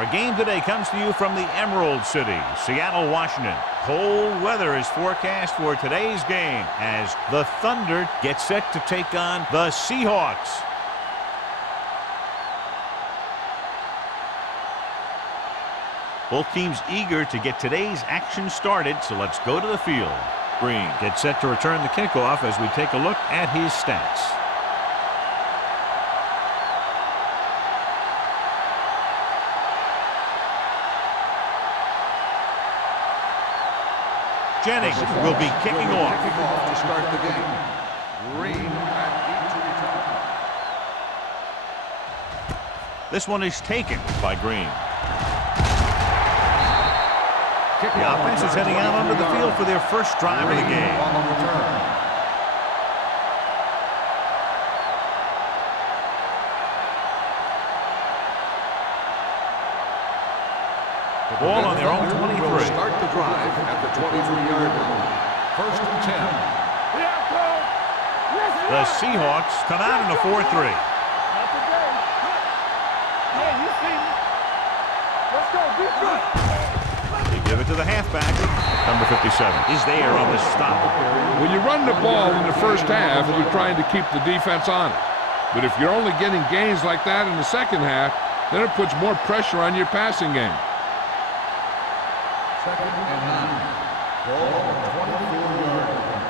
Our game today comes to you from the Emerald City, Seattle, Washington. Cold weather is forecast for today's game as the Thunder get set to take on the Seahawks. Both teams eager to get today's action started, so let's go to the field. Green gets set to return the kickoff as we take a look at his stats. Jennings will be kicking off. To start the game. Green at This one is taken by Green. The offense is heading out onto the field for their first drive of the game. On the return. Ball on their own 23. Will start the drive at the 23-yard line. First and 10. The Seahawks come out in a 4-3. They give it to the halfback. Number 57 is there on the stop. When you run the ball in the first half, you're trying to keep the defense on it. But if you're only getting gains like that in the second half, then it puts more pressure on your passing game. Second and 9. Ball on the 24-yard line.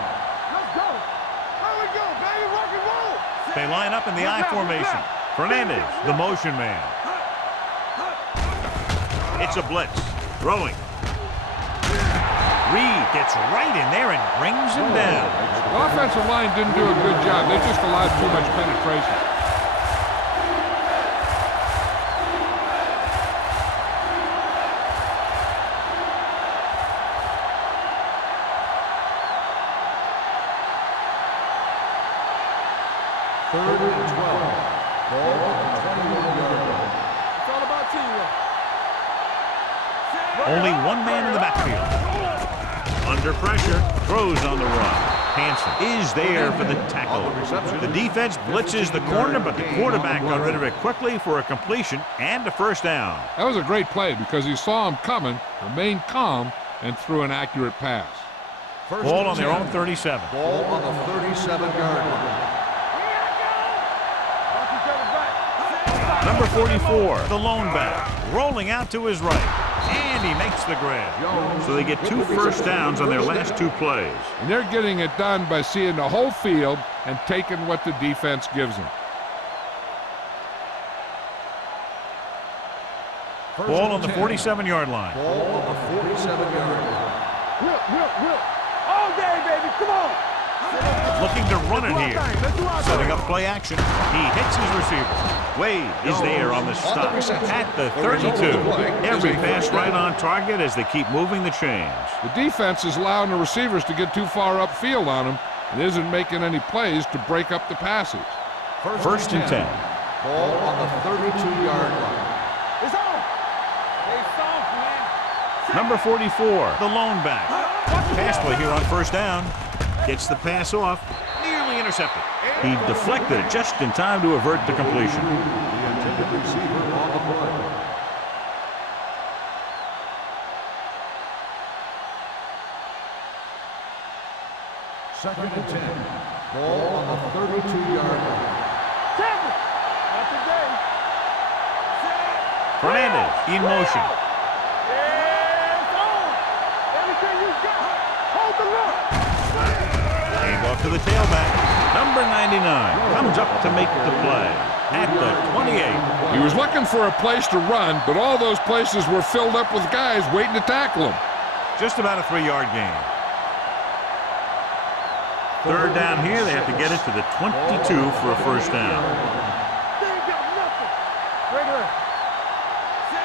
Let's go. There we go, baby. Rock and roll. They line up in the I formation. Fernandez, the motion man. It's a blitz. Throwing. Reed gets right in there and brings him down. The offensive line didn't do a good job. They just allowed too much penetration. Third and 12. Ball on the 21-yard line. It's all about teamwork. Only one man in the backfield. Under pressure, throws on the run. Hansen is there for the tackle. The defense blitzes the corner, but the quarterback got rid of it quickly for a completion and a first down. That was a great play because he saw him coming, remained calm, and threw an accurate pass. Ball on their own 37. Ball on the 37-yard line. Number 44, the lone back, rolling out to his right. And he makes the grab. So they get 2 first downs on their last 2 plays. And they're getting it done by seeing the whole field and taking what the defense gives them. Ball on the 47-yard line. Ball on the 47-yard line. Whip. All day, baby. Come on. Looking to run it here. Setting up play action. He hits his receiver. Wade is there on the stop at the 32. Every pass right on target as they keep moving the chains. The defense is allowing the receivers to get too far upfield on them and isn't making any plays to break up the passes. First and 10. Ball on the 32-yard line. It's on. They soft, man. Number 44, the lone back. Pass play here on first down. Gets the pass off. Nearly intercepted. He deflected it just in time to avert the completion. The intended receiver on the play. Second and 10. Ball on the 32-yard line. Tackle. Not today. Fernandez in motion. Yeah, it's on. Everything you got. Hold the look. Hand off to the tailback. Number 99 comes up to make the play at the 28. He was looking for a place to run, but all those places were filled up with guys waiting to tackle him. Just about a 3-yard gain. Third down here, they have to get it to the 22 for a first down. They ain't got nothing. Regular.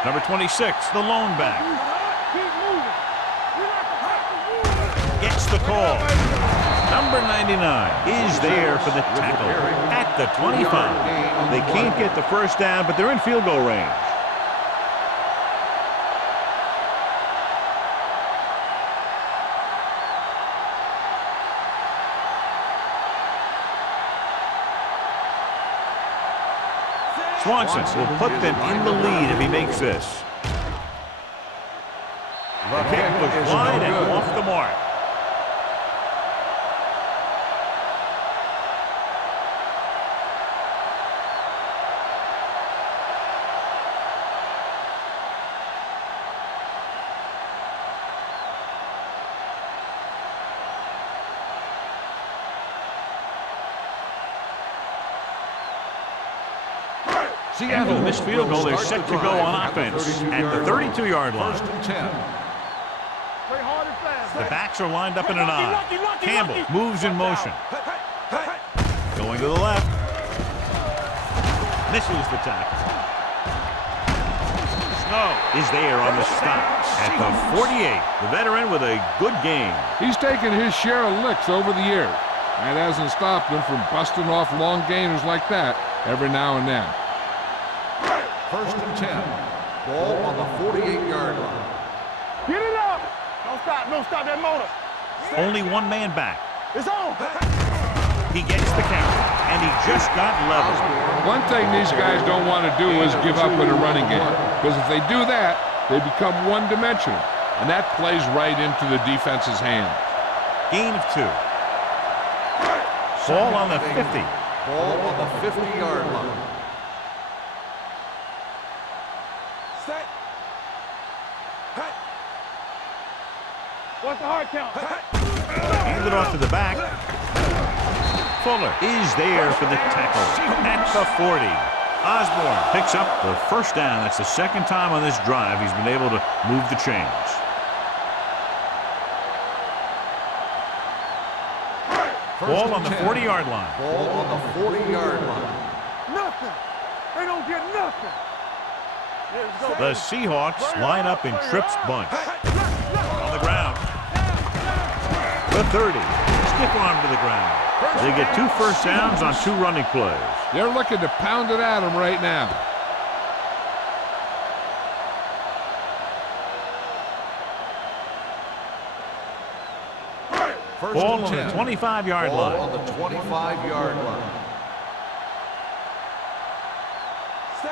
Number 26, the lone back. Keep moving. Gets the call. Number 99 is there for the tackle at the 25. They can't get the first down, but they're in field goal range. Swanson will put them in the lead if he makes this. The kick was wide and off the mark. After the missed field goal, they're set to go on offense at the 32-yard line. 1st and 10. Play hard and fast. The backs are lined up in an I. Campbell moves in motion. Going to the left. Misses the tackle. Snow is there on the stop at the 48. The veteran with a good game. He's taken his share of licks over the years. That hasn't stopped him from busting off long gainers like that every now and then. 1st and 10. Ball on the 48-yard line. Get it up. Don't stop that motor. Only one man back. It's on. He gets the count, and he just got leveled. One thing these guys don't want to do is give up in a running game, because if they do that, they become one-dimensional, and that plays right into the defense's hands. Gain of 2. Ball on the 50. Ball on the 50-yard line. What's the hard count? Hand it off to the back. Fuller is there for the tackle at the 40. Osborne picks up the first down. That's the second time on this drive he's been able to move the chains. Ball on the 40-yard line. Ball on the 40-yard line. Nothing. They don't get nothing. The Seahawks line up in trips bunch. On the ground. The 30. Stiff arm to the ground. They get 2 first downs on 2 running plays. They're looking to pound it at him right now. Ball on the 25-yard line. Ball on the 25-yard line.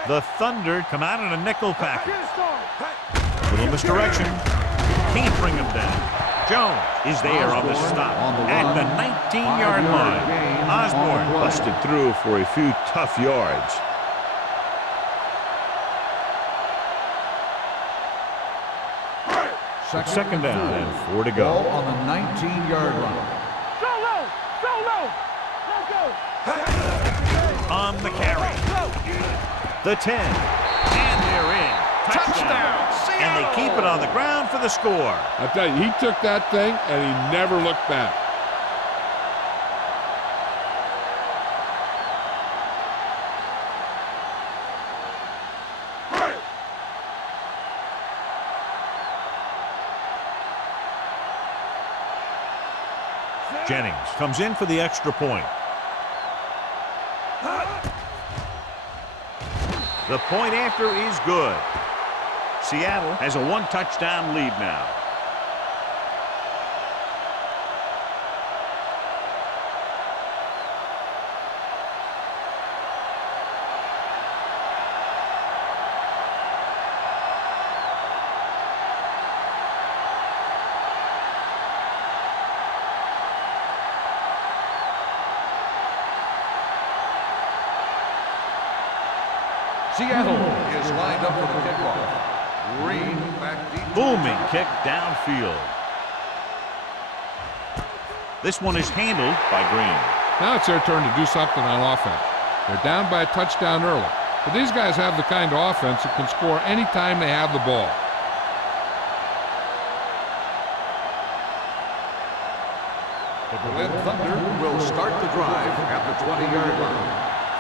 The Thunder come out in a nickel package. Little misdirection. Can't bring him down. Jones is there on the stop at the 19-yard line. Osborne busted through for a few tough yards. Second down and 4 to go. Ball on the 19-yard line. Solo. Let's go. On the carry. The 10. And they're in. Touchdown. And they keep it on the ground for the score. I tell you, he took that thing and he never looked back. Jennings comes in for the extra point. The point after is good. Seattle has a 1-touchdown lead now. Seattle is lined up for the kickoff. Green back deep. Booming kick downfield. This one is handled by Green. Now it's their turn to do something on offense. They're down by a touchdown early, but these guys have the kind of offense that can score anytime they have the ball. The Berlin Thunder will start the drive at the 20-yard line.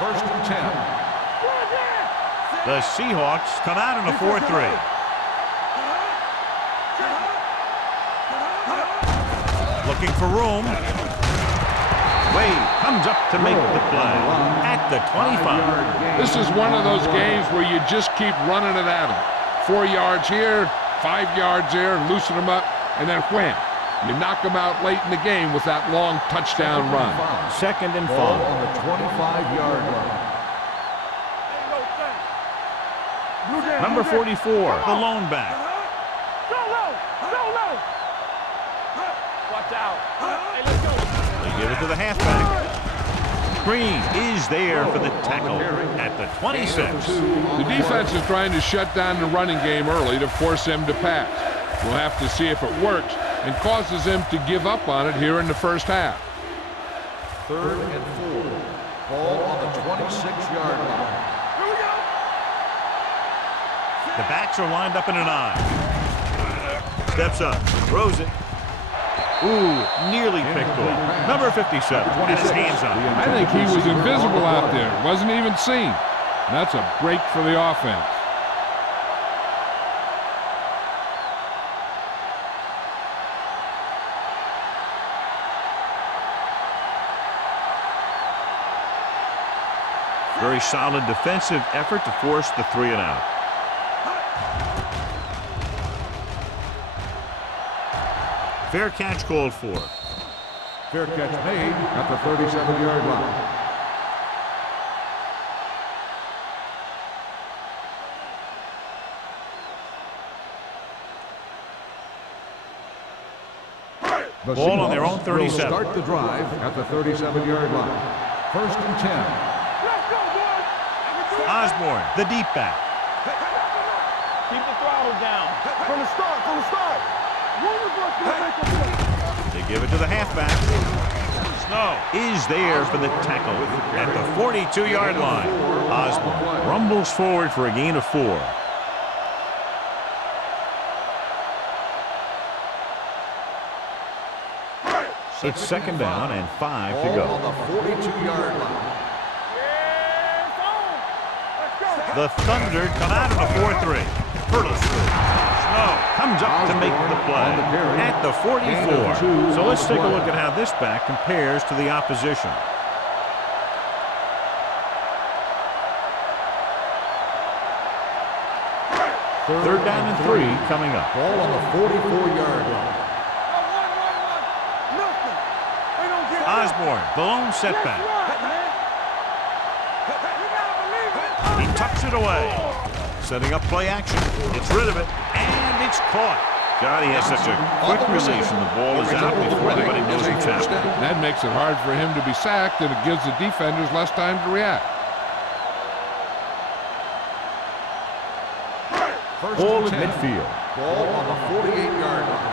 1st and 10. The Seahawks come out in a 4-3. Looking for room. Wade comes up to make the play at the 25. This is one of those games where you just keep running it at them. 4 yards here, 5 yards there, loosen them up, and then wham. You knock them out late in the game with that long touchdown run. 2nd and 5. Ball on the 25-yard line. Number 44, the lone back. Solo. Watch out. Hey, let's go. They give it to the halfback. Green is there for the tackle at the 26. The defense is trying to shut down the running game early to force him to pass. We'll have to see if it works and causes him to give up on it here in the first half. 3rd and 4. Ball on the 26-yard line. Here we go. The backs are lined up in an I. Steps up, throws it. Ooh, nearly picked off. Number 57 had his hands on it. I think he was invisible out there. Wasn't even seen. And that's a break for the offense. Very solid defensive effort to force the 3 and out. Fair catch called for. Fair catch made at the 37-yard line. The Ball on their Seahawks own 37. will start the drive at the 37-yard line. 1st and 10. Let's go, boys. Osborne, the deep back. Keep the throttle down. From the start. One of us will make a play. They give it to the halfback. Snow is there for the tackle at the 42-yard line. Osborne rumbles forward for a gain of 4. It's 2nd down and 5 to Ball go. on the 42-yard line. Yes, on. Let's go. The Thunder come out in a 4-3. Hurdles through. Snow comes up to make the play at the 44. So let's take a look at how this back compares to the opposition. Third down and 3 coming up. Ball on the 44-yard line. Nothing. They don't get Osborne, the lone setback. right, man. You gotta believe it. He tucks it away. Setting up play action. Gets rid of it, and it's caught. God, he has such a quick release, and the ball is out before anybody knows what's happening. That makes it hard for him to be sacked, and it gives the defenders less time to react. Ball at midfield. Ball on the 48-yard line.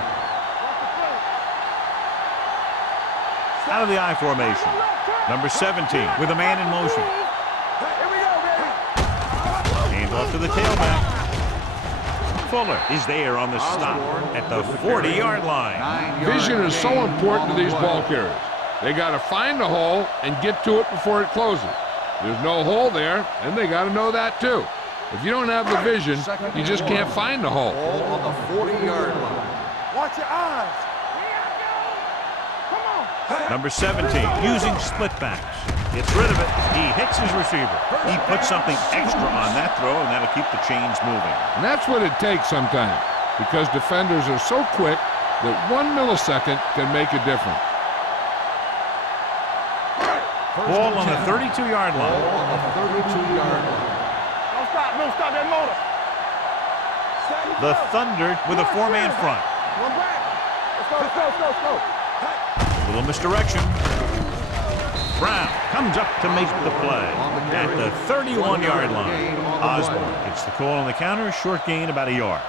Out of the I formation. Number 17 with a man in motion. Here we go, baby. Hand off to the tailback. Fuller is there on the stop at the 40-yard line. Vision is so important to these ball carriers. They got to find the hole and get to it before it closes. There's no hole there, and they got to know that too. If you don't have the vision, you just can't find the hole. Ball on the 40-yard line. Watch your eyes. Come on. Number 17 using split backs. Gets rid of it. He hits his receiver. He puts something extra on that throw, and that'll keep the chains moving. And that's what it takes sometimes, because defenders are so quick that 1 millisecond can make a difference. Ball on the 32-yard Ball line. on the 32-yard line. Don't stop that motor. The Thunder with a 4-man front. Run back. Let's go. Little misdirection. Brown comes up to make the play at the 31-yard line. Osborne gets the call on the counter. Short gain, about a yard.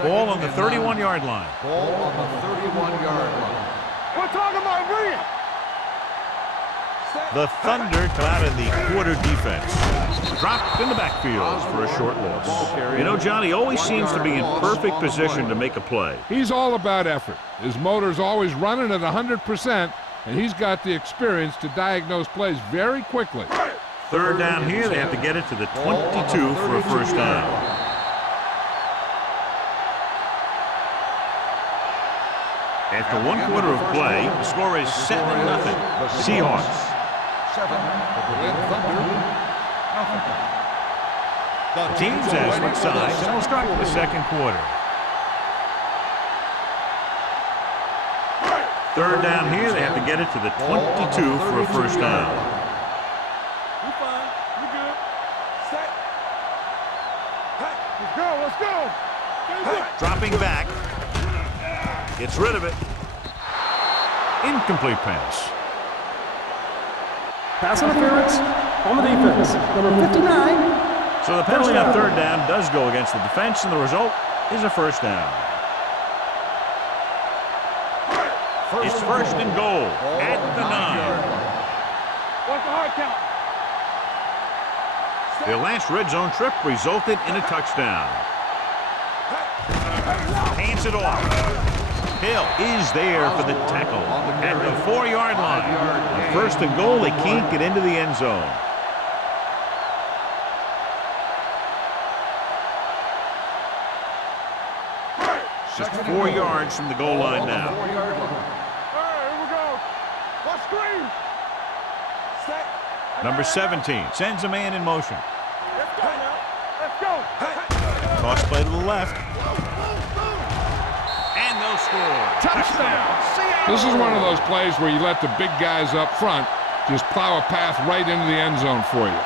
Ball on the 31-yard line. Ball on the 31-yard line. We're talking about green. The Thunder come out in the quarter defense. Dropped in the backfield for a short loss. You know, Johnny always seems to be in perfect position to make a play. He's all about effort. His motor's always running at 100%, and he's got the experience to diagnose plays very quickly. Third down here, they have to get it to the 22 for a first down. After 1 quarter of play, the score is 7-0. Seahawks. 7, the Berlin Thunder, nothing. The teams as switch sides, and we'll start the second quarter. Third down here, they have to get it to the 22 for a first down. You fine. You good. Go, let's go. Dropping back. Gets rid of it. Incomplete pass. Pass interference on the defense. Number 59. So the penalty on third down does go against the defense, and the result is a first down. It's first and goal at the 9. What's the hard count? Their last red zone trip resulted in a touchdown. Hands it off. Hill is there for the tackle at the 4-yard line. On first and goal, they can't get into the end zone. Just 4 yards from the goal line now. All right, here we go. Let's screen. Number 17 sends a man in motion. Let's go now. Let's go. Toss play to the left. And they'll score. Touchdown. This is one of those plays where you let the big guys up front just plow a path right into the end zone for you.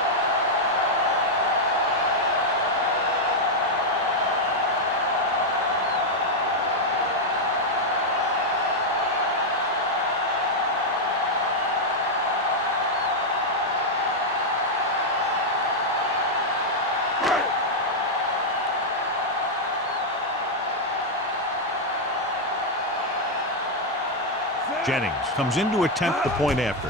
Jennings comes in to attempt the point after.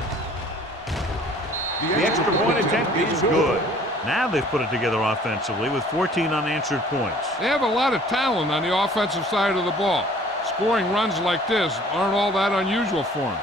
The extra point attempt is good. Now they've put it together offensively with 14 unanswered points. They have a lot of talent on the offensive side of the ball. Scoring runs like this aren't all that unusual for them.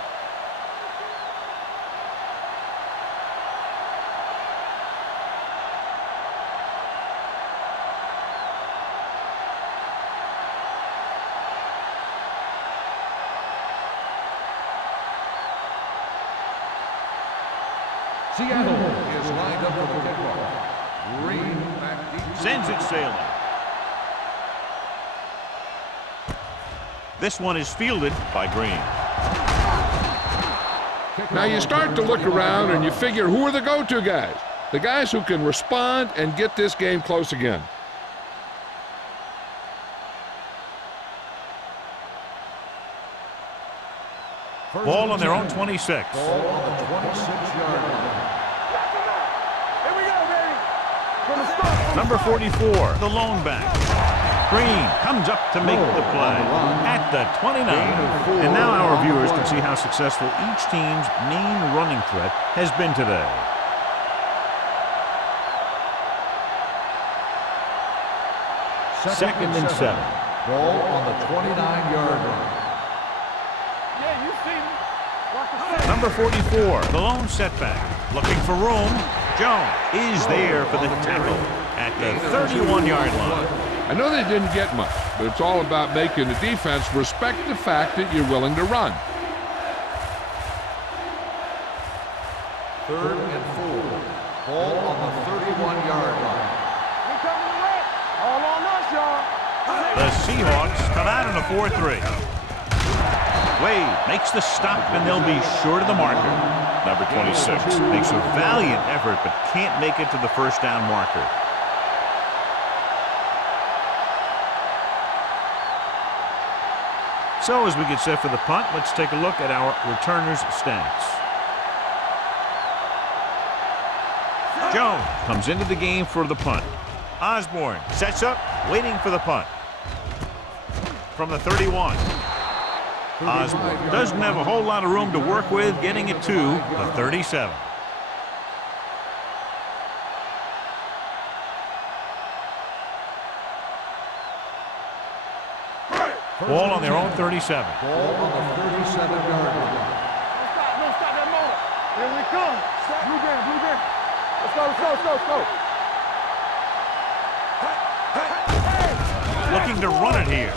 Seattle is lined up for the kickoff. Green back deep. Sends it sailing. This one is fielded by Green. Now you start to look around and you figure, who are the go-to guys? The guys who can respond and get this game close again. Ball on their own 26. Ball on the 26-yard line. Here we go, baby. From the start. Number 44, the lone back. Green comes up to make the play at the 29. And now our viewers can see how successful each team's main running threat has been today. Second and 7. Ball on the 29-yard line. Yeah, you see me. Watch the set. Number 44, the lone setback. Looking for room. Jones is there for the tackle at the 31-yard line. I know they didn't get much, but it's all about making the defense respect the fact that you're willing to run. Third and 4. Ball on the 31-yard line. We coming to wreck. All on us, y'all. The Seahawks come out in a 4-3. Wade makes the stop, and they'll be short of the marker. Number 26 makes a valiant effort, but can't make it to the first down marker. So as we get set for the punt, let's take a look at our returners' stats. Jones comes into the game for the punt. Osborne sets up, waiting for the punt. From the 31. Osborne doesn't have a whole lot of room to work with, getting it to the 37. Ball on their own 37. Ball on the 37-yard line. Don't stop that motor. Here we come. Blue game, blue game. Let's go, let's go, let's go, let's go. Looking to run it here.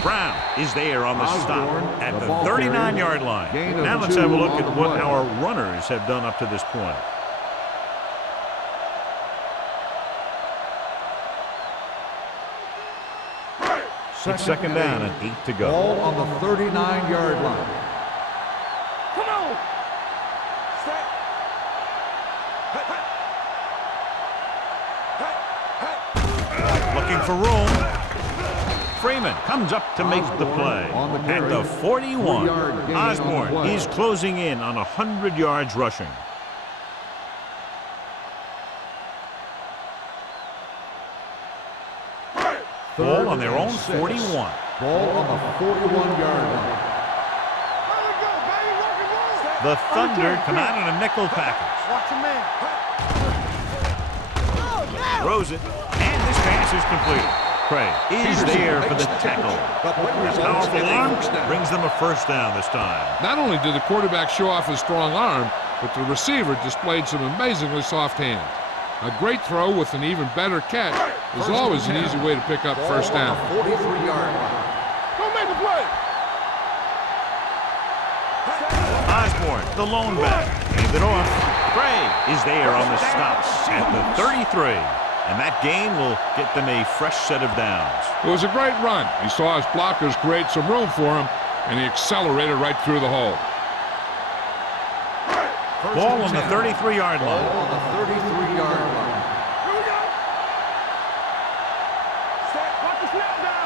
Brown is there on the stop at the 39-yard line. Now let's have a look at what our runners have done up to this point. It's second down and 8 to go. Ball on the 39-yard line. Come on. looking for room. Freeman comes up to make the play. At the 41, Osborne is closing in on 100 yards rushing. Ball on their own 41. Ball on the 41-yard line. The Thunder come out in a nickel package. Watch your man. Throws it, and this pass is complete. Craig is there for the tackle. A powerful arm brings them a first down this time. Not only did the quarterback show off his strong arm, but the receiver displayed some amazingly soft hands. A great throw with an even better catch is always an easy way to pick up first down. 43-yard line. Don't make a play. Osborne, the lone back, hand it off. Craig is there on the stop at the 33. And that gain will get them a fresh set of downs. It was a great run. He saw his blockers create some room for him, and he accelerated right through the hole. Ball on the 33-yard line. Ball on the 33-yard line. Here we go. Set. Watch the snap now.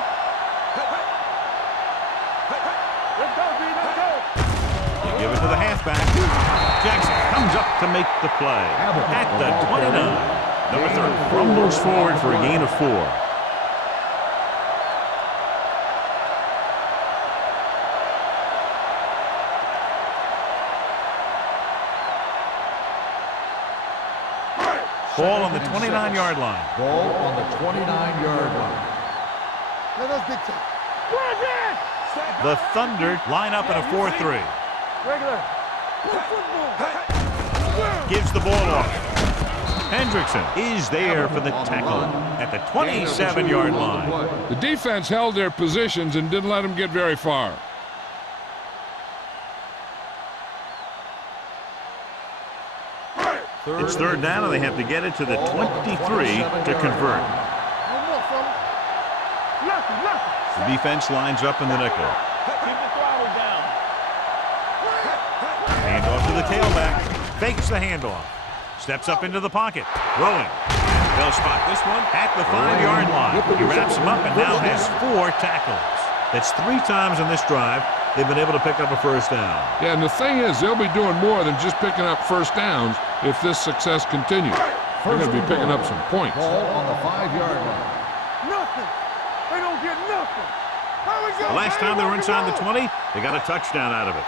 Let's go, D. Let's go. Give it to the halfback. Jackson comes up to make the play. At the 29. Number 30 rumbles forward for a gain of 4. Ball on the 29-yard line. Ball on the 29-yard line. Let us big time. We're again. The Thunder line up in a 4-3. Regular. Good football. Gives the ball off. Hendrickson is there for the tackle at the 27-yard line. The defense held their positions and didn't let them get very far. It's third down, and they have to get it to the 23 to convert. The defense lines up in the nickel. Keep the throttle down. Handoff to the tailback. Fakes the handoff. Steps up into the pocket. Throwing. They'll spot this one at the 5-yard line. He wraps him up and now has 4 tackles. That's 3 times in this drive they've been able to pick up a first down. Yeah, and the thing is, they'll be doing more than just picking up first downs if this success continues. They're going to be picking up some points. Ball on the 5-yard line. Nothing. They don't get nothing. How we go? The last time they were inside the 20, they got a touchdown out of it.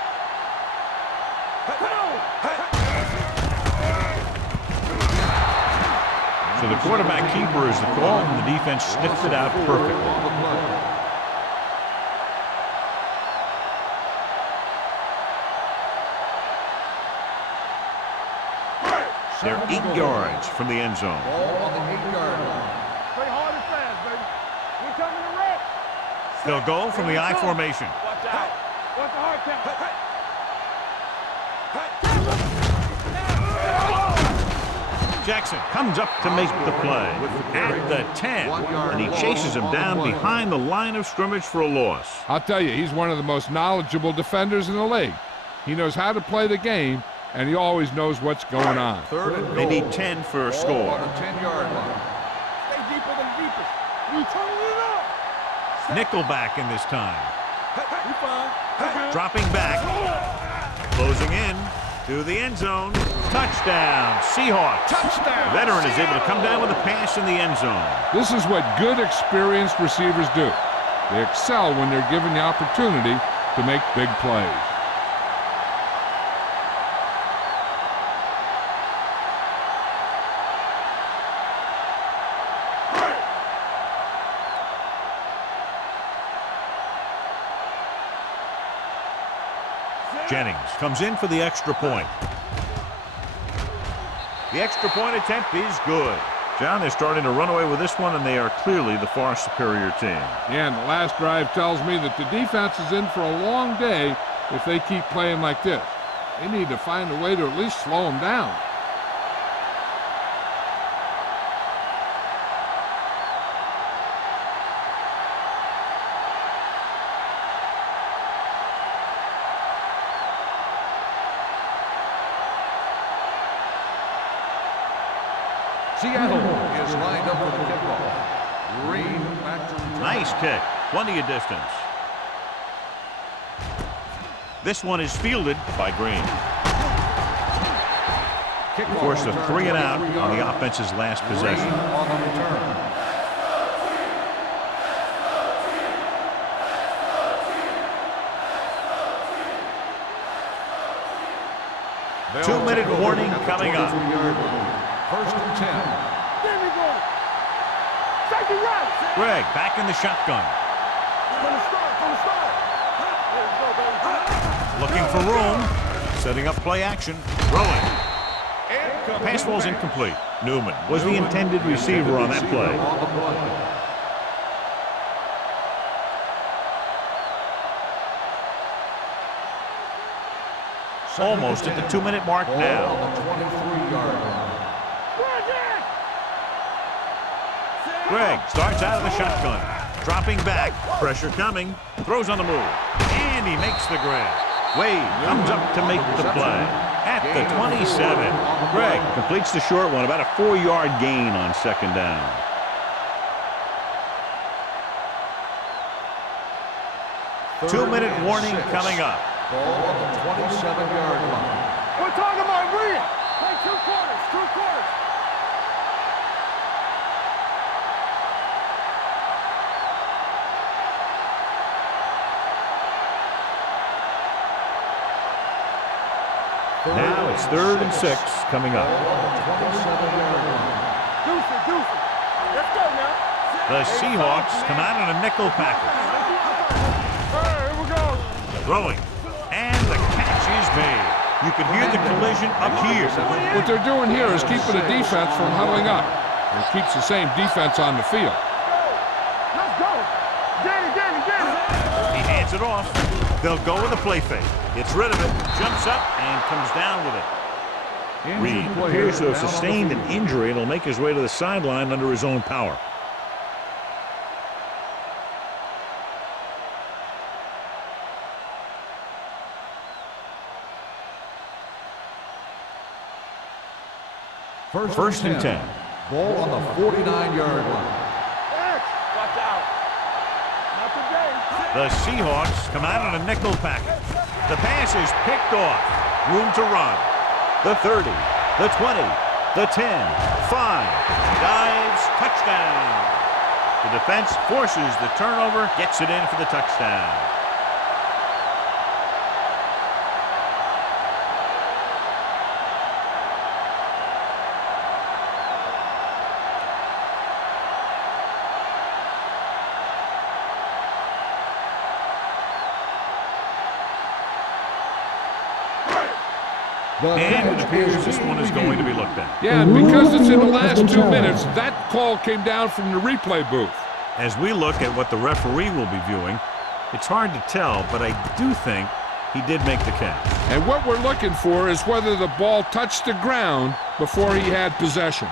So the quarterback keeper is the call, and the defense sniffed it out perfectly. They're 8 yards from the end zone. Ball on the 8-yard line. Play hard and fast, baby. We're coming to wreck. They'll go from the I formation. Watch out. Watch the hard count. Jackson comes up to make the play at the 10, and he chases him down behind the line of scrimmage for a loss. I'll tell you, he's one of the most knowledgeable defenders in the league. He knows how to play the game, and he always knows what's going on. Third and They goal. need 10 for a Ball score. on the 10-yard line. Stay deeper than deepest. We turning it up. Nickelback in this time. We fine. We good. Dropping back. Closing in to the end zone. Touchdown, Seahawks. Touchdown. Veteran is able to come down with a pass in the end zone. This is what good, experienced receivers do. They excel when they're given the opportunity to make big plays. Jennings comes in for the extra point. The extra point attempt is good. John, they're starting to run away with this one, and they are clearly the far superior team. Yeah, and the last drive tells me that the defense is in for a long day if they keep playing like this. They need to find a way to at least slow them down. Seattle is lined up for the kickoff. Green back to return. Nice kick. Plenty of distance. This one is fielded by Green. Forced a 3 and out on the offense's last possession. On the return. 2-minute warning coming up. 1st and 10. There we go. Safety right. Greg back in the shotgun. From the start, from the start. There you go, baby. Looking for room. Setting up play action. Throwing. Pass ball's incomplete. Newman was the intended receiver on that play. Almost at the 2-minute mark now. On the 23-yard line. Greg starts out of the shotgun. Dropping back. Pressure coming. Throws on the move. And he makes the grab. Wade comes up to make the play. At the 27. Greg completes the short one. About a 4-yard gain on 2nd down. Two-minute warning coming up. Ball on the 27-yard line. We're talking about Rhea. Play 2 quarters, 2 quarters. Now it's 3rd and 6 coming up. Ball on the 27-yard line. Deuce it, deuce it. Let's go now. The Seahawks come out in a nickel package. Here we go. Throwing. And the catch is made. You can hear the collision up here. What they're doing here is keeping the defense from huddling up. It keeps the same defense on the field. Let's go. Get it, get it, get it. He hands it off. They'll go with a play fake. Gets rid of it, jumps up, and comes down with it. Reed appears to have sustained an injury and will make his way to the sideline under his own power. First and 10. Ball on the 49-yard line. Watch out. Not today. The Seahawks come out in a nickel package. The pass is picked off. Room to run. The 30, the 20, the 10, 5. Dives, touchdown. The defense forces the turnover, gets it in for the touchdown. And it appears this one is going to be looked at. Yeah, and because it's in the last 2 minutes, that call came down from the replay booth. As we look at what the referee will be viewing, it's hard to tell, but I do think he did make the catch. And what we're looking for is whether the ball touched the ground before he had possession.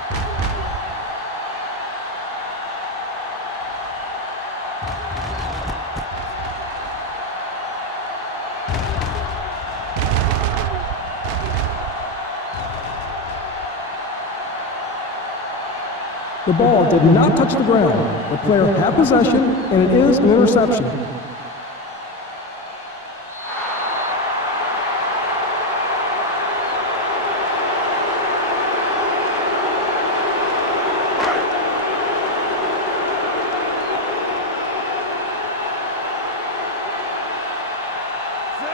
The ball did not touch the ground. The player had possession, and it is an interception.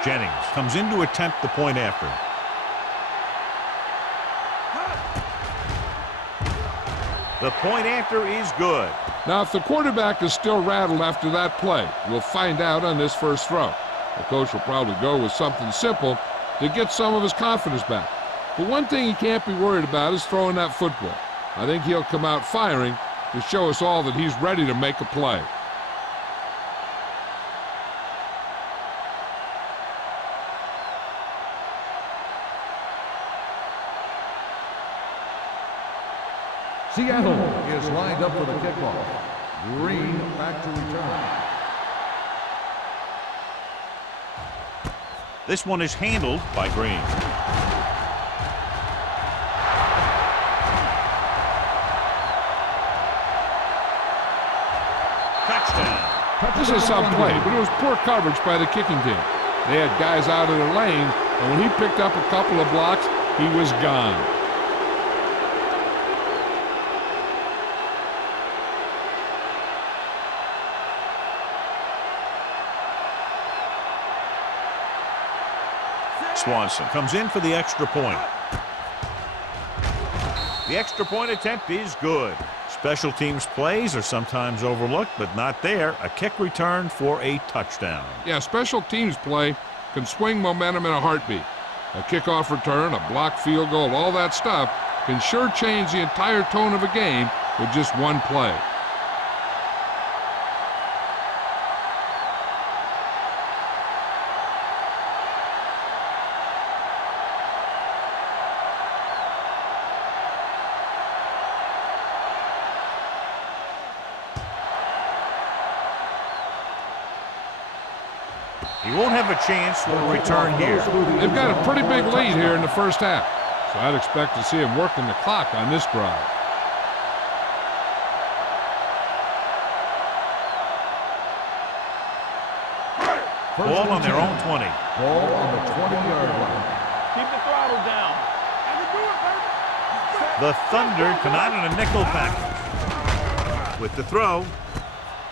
Jennings comes in to attempt the point after. The point after is good. Now, if the quarterback is still rattled after that play, we'll find out on this first throw. The coach will probably go with something simple to get some of his confidence back. But one thing he can't be worried about is throwing that football. I think he'll come out firing to show us all that he's ready to make a play. Seattle is lined up for the kickoff. Green back to return. This one is handled by Green. touchdown. This is some play, but it was poor coverage by the kicking team. They had guys out of their lane, and when he picked up a couple of blocks, he was gone. Swanson comes in for the extra point. The extra point attempt is good. Special teams plays are sometimes overlooked, but not there. A kick return for a touchdown. Yeah, special teams play can swing momentum in a heartbeat. A kickoff return, a blocked field goal, all that stuff can sure change the entire tone of a game with just one play. He won't have a chance for a return here. They've got a pretty big lead here in the first half, so I'd expect to see him working the clock on this drive. Ball on their own 20. Ball on the 20-yard line. Keep the throttle down. The Thunder come out in a nickel package with the throw,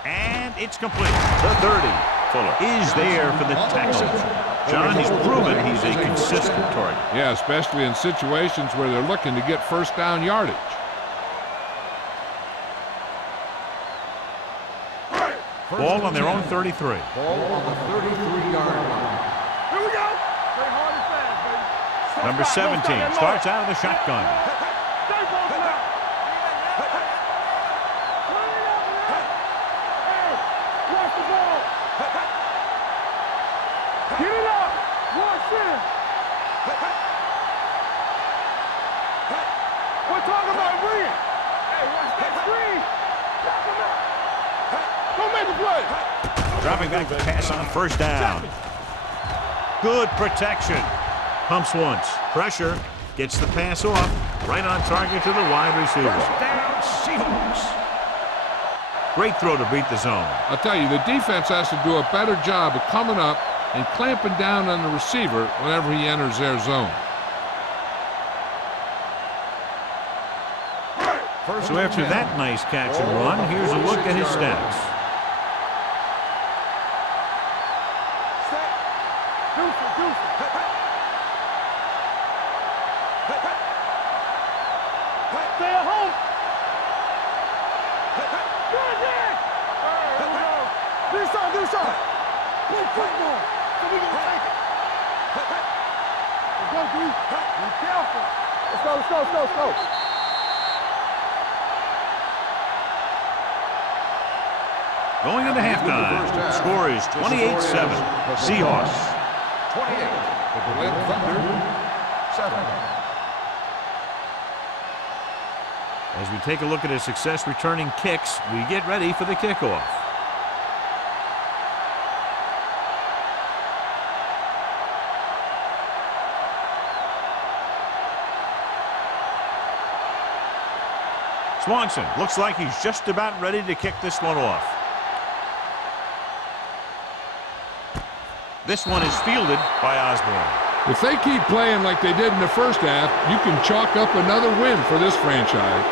and it's complete. The 30. Fuller is there for the tackle. John, he's proven he's a consistent target. Yeah, especially in situations where they're looking to get first down yardage. Ball on their own 33. Ball on the 33-yard line. Here we go. Play hard and fast, baby. Number 17 starts out of the shotgun. Stay close now. Hey, watch the ball. Get it up. Watch this. We're talking about bringing. Hey, watch that screen. Drop him out. Don't make the play. Dropping back the pass on first down. Good protection. Pumps once. Pressure. Gets the pass off. Right on target to the wide receiver. First down, Seahawks. Great throw to beat the zone. I'll tell you, the defense has to do a better job of coming up and clamping down on the receiver whenever he enters their zone. So after that nice catch and run, here's a look at his stats. Stay at home. Good, Nick. Here we go. Do something. Play football. So we gonna take it. Let's go, D. Be careful. Let's go. Going into halftime, the score is 28-7. Seahawks. 28. The Berlin Thunder, 7. As we take a look at his success returning kicks, we get ready for the kickoff. Swanson looks like he's just about ready to kick this one off. This one is fielded by Osborne. If they keep playing like they did in the first half, you can chalk up another win for this franchise.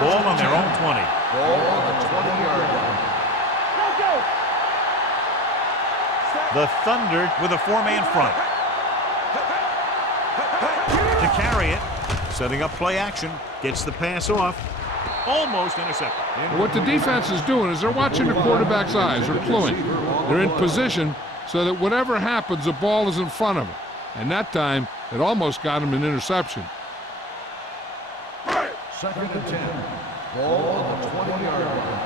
Ball on their own 20. Ball on the 20-yard line. The Thunder with a four-man front. To carry it, setting up play action, gets the pass off, almost intercepted. What the defense is doing is they're watching the quarterback's eyes. They're cluing. They're in position so that whatever happens, the ball is in front of them. And that time, it almost got him an interception. 2nd and 10. Ball on the 20-yard line.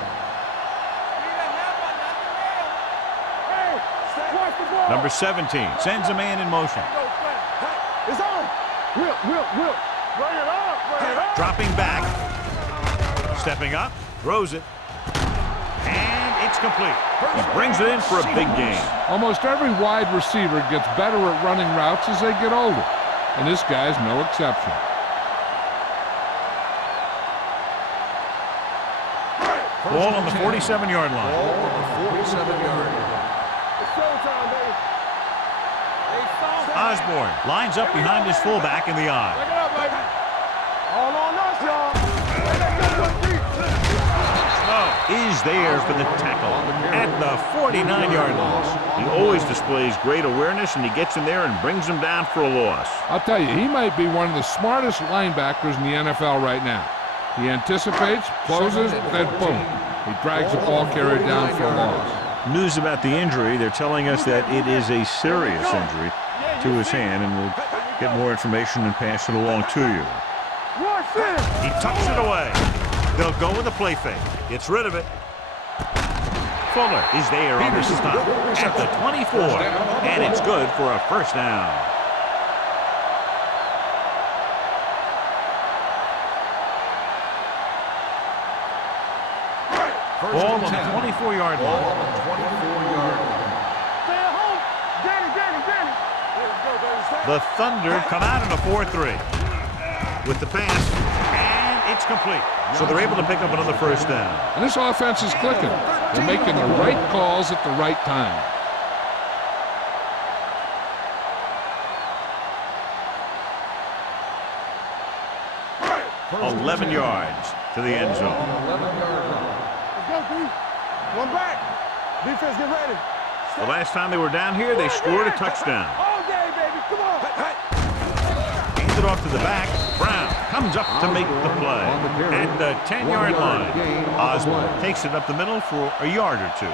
Number 17 sends a man in motion. It's on. Whip. Bring it up. Dropping back. Stepping up. Throws it. And it's complete. He brings it in for a big game. Almost every wide receiver gets better at running routes as they get older. and this guy's no exception. Ball on the 47-yard line. Ball on the 47-yard line. It's showtime, baby. Osborne lines up behind his fullback in the eye. Pick it up, baby. All on us, y'all. Is there for the tackle at the 49-yard line. He always displays great awareness, and he gets in there and brings him down for a loss. I'll tell you, he might be one of the smartest linebackers in the NFL right now. He anticipates, closes, then boom. He drags the ball carrier down for a loss. News about the injury, they're telling us that it is a serious injury to his hand, and we'll get more information and pass it along to you. He tucks it away. They'll go with a play fake. Gets rid of it. Fuller is there on the stop at the 24, and it's good for a first down. Ball on the 24-yard line. Stay at home. Danny. The Thunder come out in a 4-3 with the pass, and it's complete. So they're able to pick up another first down. And this offense is clicking. They're making the right calls at the right time. First 11 yards to the end zone. 11-yard line. Let's go, D. One back. Defense, get ready. The last time they were down here, they scored a touchdown. All day, baby. Come on. Hands it off to the back. Brown comes up to make the play at the 10-yard line. Osborne takes it up the middle for a yard or two.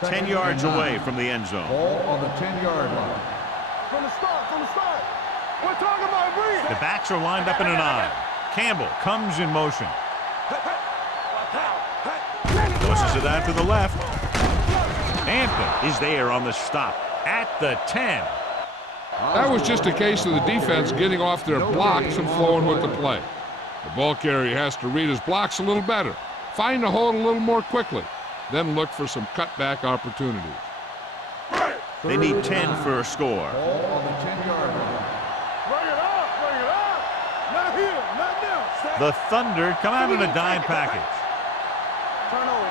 Second 10 yards and 9. away from the end zone. Ball on the 10-yard line. From the start. We're talking about breathe. The backs are lined up in an I. Campbell comes in motion. Tosses it out to the left. Hampton is there on the stop at the 10. That was just a case of the defense getting off their blocks and flowing with the play. The ball carrier has to read his blocks a little better, find the hole a little more quickly, then look for some cutback opportunities. They need 10 for a score. Ball on the 10-yard line. Bring it up. Not here, not now. The Thunder come out in a dime package. Turnover.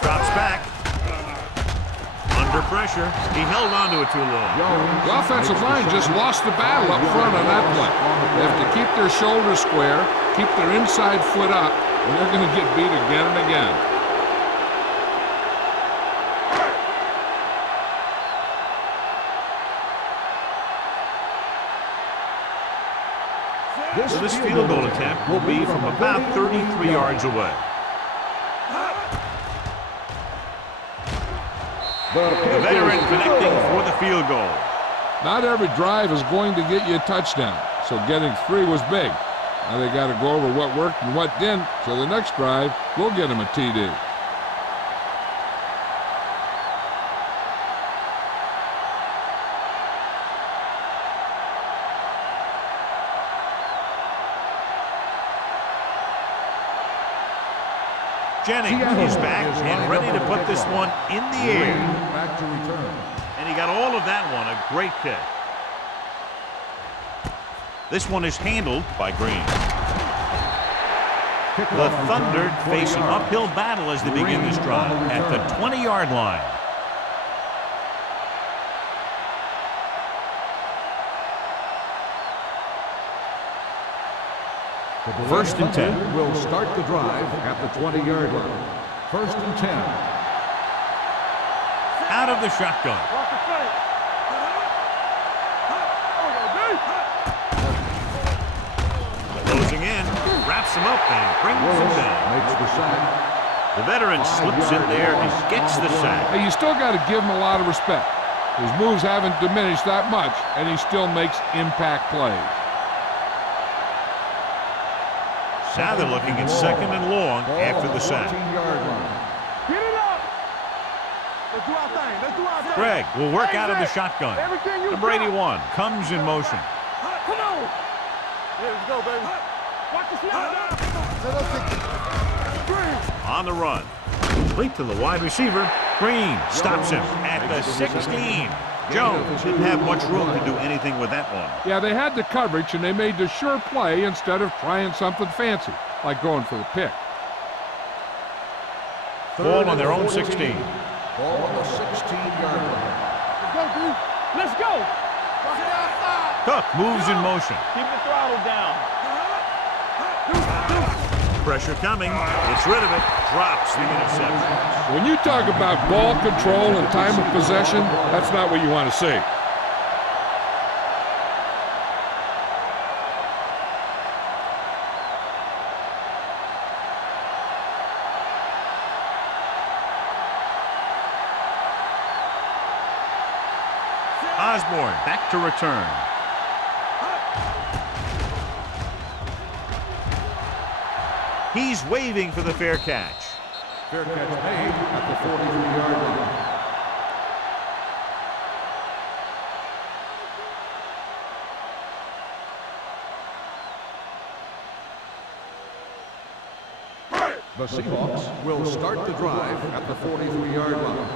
Drops back. Under pressure. He held on to it too long. The offensive line just lost the battle up front on that play. They have to keep their shoulders square, keep their inside foot up, or they're going to get beat again and again. So this field goal attempt will be from about 33 yards away. The veteran connecting for the field goal. Not every drive is going to get you a touchdown, so getting 3 was big. Now they got to go over what worked and what didn't, so the next drive will get them a TD. Jennings is back and ready to put this one in the air. Back to return. And he got all of that one. A great kick. This one is handled by Green. The Thunder face an uphill battle as they begin this drive at the 20-yard line. First and 10. Will start the drive at the 20-yard line. First and 10. Out of the shotgun. Watch the fake. Closing in. Wraps him up and brings him down. Makes the sack. The veteran slips in there and gets the sack. Hey, you still got to give him a lot of respect. His moves haven't diminished that much, and he still makes impact plays. Now they're looking at second and long after the sack. 14-yard line. Get it up. Let's do our thing. Greg will work out of the shotgun. Everything you Number got. 81 comes in motion. Come on. Here we go, baby. Watch the snap. On the run. Complete to the wide receiver. Green stops him at the 16. Jones didn't have much room to do anything with that one. Yeah, they had the coverage, and they made the sure play instead of trying something fancy, like going for the pick. Ball on their own 16. Ball on the 16-yard line. Let's go, dude. Let's go. Cook moves in motion. Keep the throttle down. Pressure coming. Gets rid of it. Drops the interception. When you talk about ball control and time of possession, that's not what you want to see. Osborne back to return. He's waving for the fair catch. Fair catch made at the 43-yard line. The Seahawks will start the drive at the 43-yard line.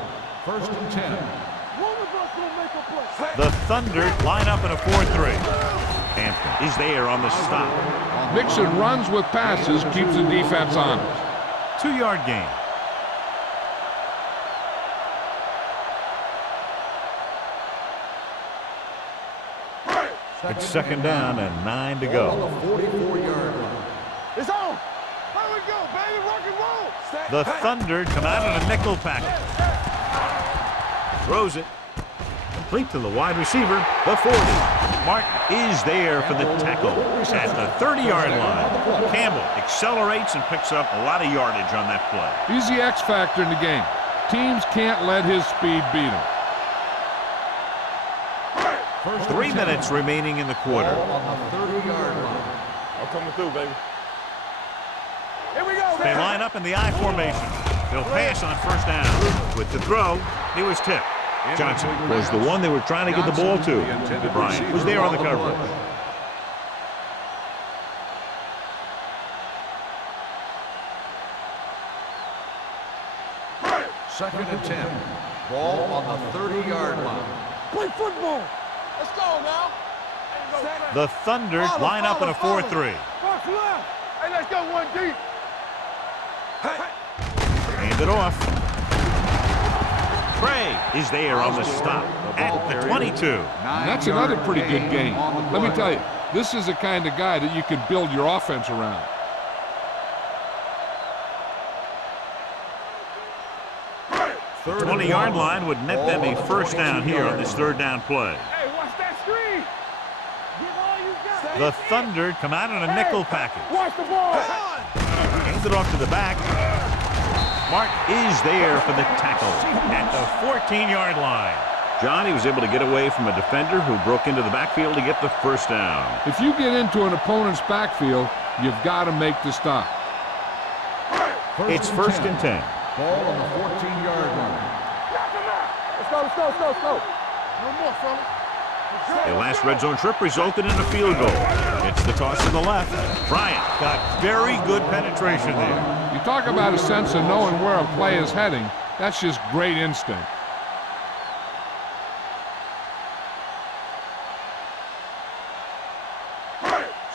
1st and 10. One of us will make a play. The Thunder line up in a 4-3. Hampton is there on the stop. Mixing runs with passes keeps the defense honest. 2-yard gain. It's 2nd down and 9 to go. On the 44-yard line. It's on. Here we go, baby. Rock and roll. The Thunder come out in a nickel package. Throws it. Complete to the wide receiver, the 40. Martin is there for the tackle at the 30-yard line. Campbell accelerates and picks up a lot of yardage on that play. He's the X factor in the game. Teams can't let his speed beat him. 3 minutes remaining in the quarter. Ball on the 30-yard line. I'm coming through, baby. Here we go, They baby. line up in the I formation. They'll pass on 1st down. With the throw, he was tipped. Johnson was the one they were trying to get the ball to. Bryant was there on the coverage. Second and 10. Ball on the 30-yard line. Play football. Let's go now. The Thunder line up in a 4-3. Box left. Hey, let's go one deep. Hand it off. Craig is there on the stop at the 22. And that's another pretty good game. Let me tell you, this is the kind of guy that you can build your offense around. The 20-yard line would net them a 1st down here on this 3rd down play. Hey, watch that screen. Give all you got. The Thunder come out in a nickel package. Watch the ball. Hands it off to the back. Mark is there for the tackle at the 14-yard line. John, he was able to get away from a defender who broke into the backfield to get the 1st down. If you get into an opponent's backfield, you've got to make the stop. It's 1st and 10. Ball on the 14-yard line. Let's go, let's go, let's go, let's go. No more, fellas. The last red zone trip resulted in a field goal. It's the toss to the left. Bryant got very good penetration there. You talk about a sense of knowing where a play is heading. That's just great instinct.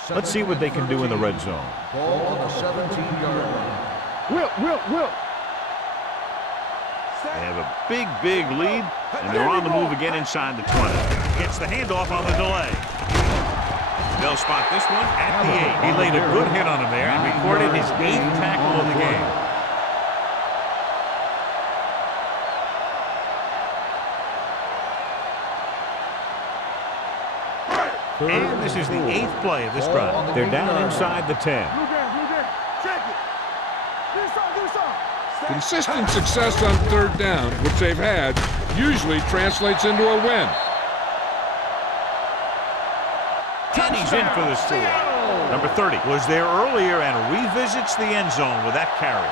Let's see what they can do in the red zone. Ball on the 17-yard line. Whip. They have a big lead, and they're on the move again inside the 20. Gets the handoff on the delay. They'll spot this one at the 8. He laid a good hit on him there and recorded his 8th tackle of the game. And this is the 8th play of this drive. They're down inside the 10. Blue game. Check it. Do something. Consistent success on 3rd down, which they've had, usually translates into a win. And he's in for the score. Number 30 was there earlier and revisits the end zone with that carry.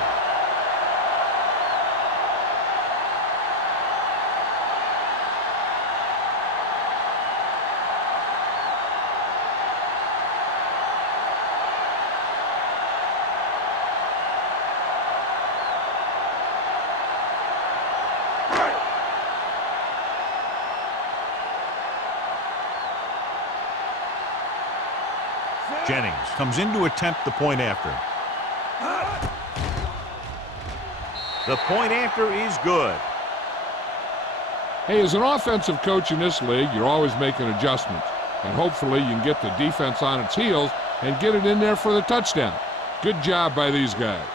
Jennings comes in to attempt the point after. The point after is good. Hey, as an offensive coach in this league, you're always making adjustments. And hopefully you can get the defense on its heels and get it in there for the touchdown. Good job by these guys.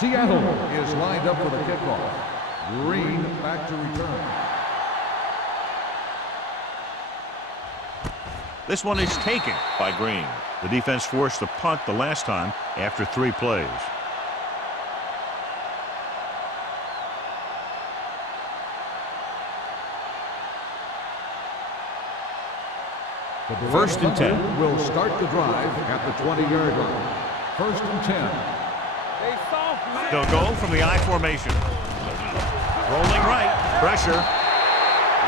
Seattle is lined up for the kickoff. Green back to return. This one is taken by Green. The defense forced a punt the last time after 3 plays. First and 10. Will start the drive at the 20-yard line. First and 10. They'll go from the I formation. Rolling right. Pressure.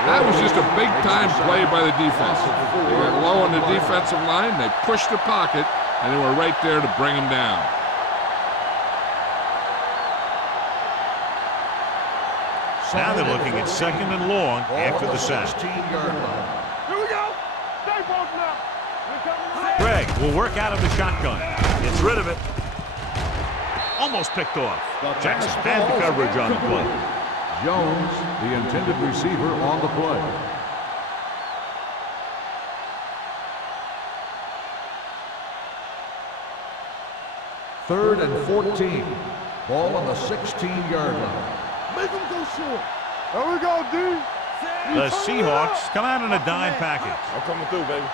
That was just a big-time play by the defense. They got low on the defensive line, they pushed the pocket, and they were right there to bring him down. Now they're looking at second and long after the sack. 16-yard line. Here we go. Stay both now. Gregg will work out of the shotgun. Gets rid of it. Almost picked off. Jackson had the coverage on the play. Jones, the intended receiver, on the play. Third and 14. Ball on the 16-yard line. Make him go short. There we go, D. The Seahawks come out in a dime package. I'm coming through, baby.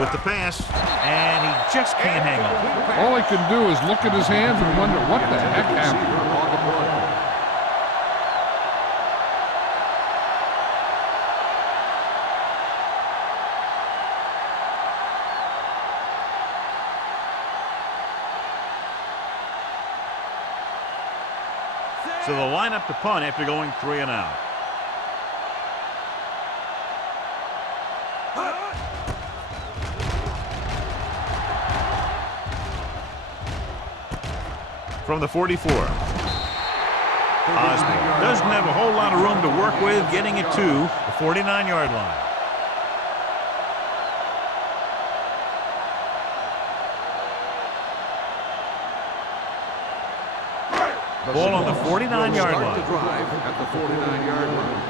With the pass, and he just can't hang on. All he can do is look at his hands and wonder what the heck happened. On the play. So they'll line up to punt after going 3 and out. From the 44. Osborne doesn't have a whole lot of room to work with, getting it to the 49-yard line. Ball on the 49-yard line. Start the drive at the 49-yard line.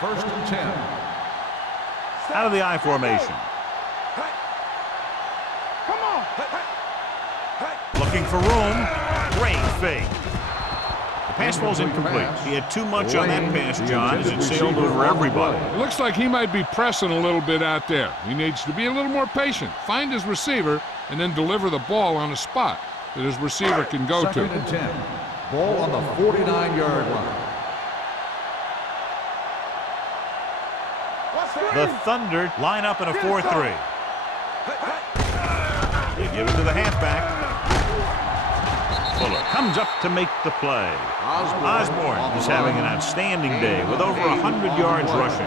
First and 10. Out of the I formation. Come on. Looking for room. Great fake. The pass falls incomplete. He had too much on that pass, John, as it sailed over everybody. It looks like he might be pressing a little bit out there. He needs to be a little more patient, find his receiver, and then deliver the ball on a spot that his receiver can go to. Second and 10. Ball on the 49-yard line. The Thunder line up in a 4-3. They give it to the halfback. Fuller comes up to make the play. Osborne is having an outstanding day with over 100 yards rushing.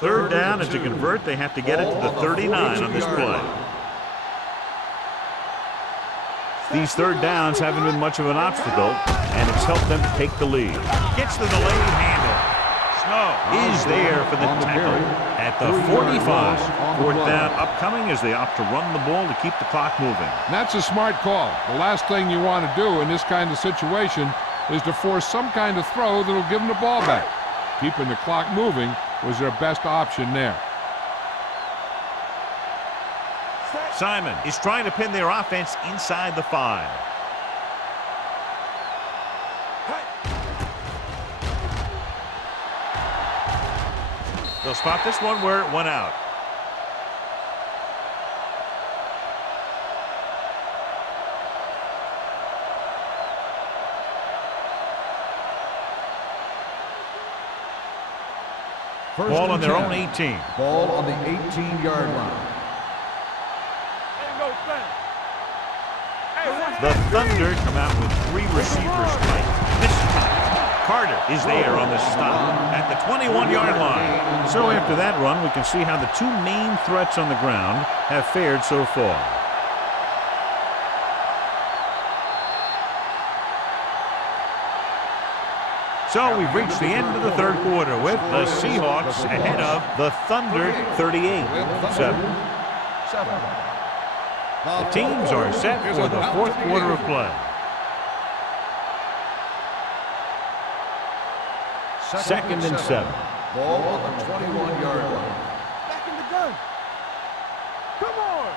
Third down, and to convert, they have to get it to the 39 on this play. These third downs haven't been much of an obstacle, and it's helped them to take the lead. Gets the delayed handle. Snow is there for the tackle at the 45. Fourth down upcoming as they opt to run the ball to keep the clock moving. That's a smart call. The last thing you want to do in this kind of situation is to force some kind of throw that'll give them the ball back. Keeping the clock moving was their best option there. Simon is trying to pin their offense inside the 5. They'll spot this one where it went out. Ball on their own 18. Ball on the 18-yard line. The Thunder come out with 3 receivers tight. This time, Carter is there on the stop at the 21-yard line. So after that run, we can see how the 2 main threats on the ground have fared so far. So we've reached the end of the third quarter with the Seahawks ahead of the Thunder 38-7. The teams are set for the fourth quarter of play. Second and 7. Ball on the 21-yard line. Back in the gun. Come on.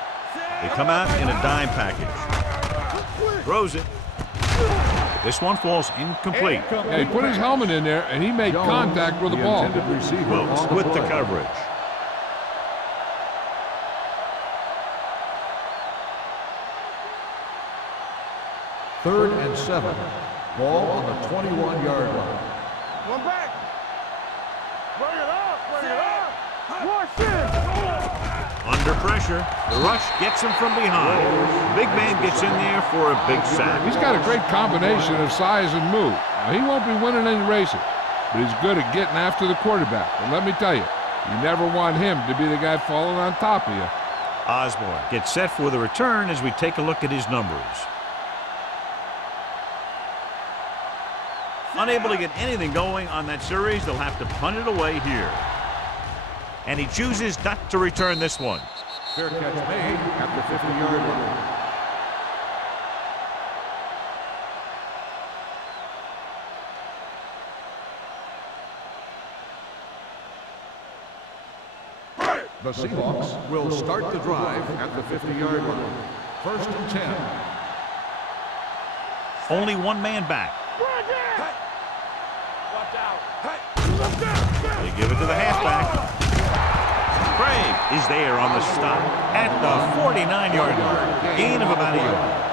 They come out in a dime package. Throws it. This one falls incomplete. Yeah, he put his helmet in there, and he made contact with the ball. Wilkes with the coverage. Third and 7. Ball on the 21-yard line. One back. Bring it up. Bring it up. Watch it. Under pressure, the rush gets him from behind. The big man gets in there for a big sack. He's got a great combination of size and move. Now, he won't be winning any races, but he's good at getting after the quarterback. And let me tell you, you never want him to be the guy falling on top of you. Osborne gets set for the return as we take a look at his numbers. Unable to get anything going on that series, they'll have to punt it away here. And he chooses not to return this one. Fair catch made at the 50-yard line. The Seahawks will start the drive at the 50-yard line. First and 10. Only one man back. They give it to the halfback. Craig is there on the stop at the 49-yard line. Gain of about a yard.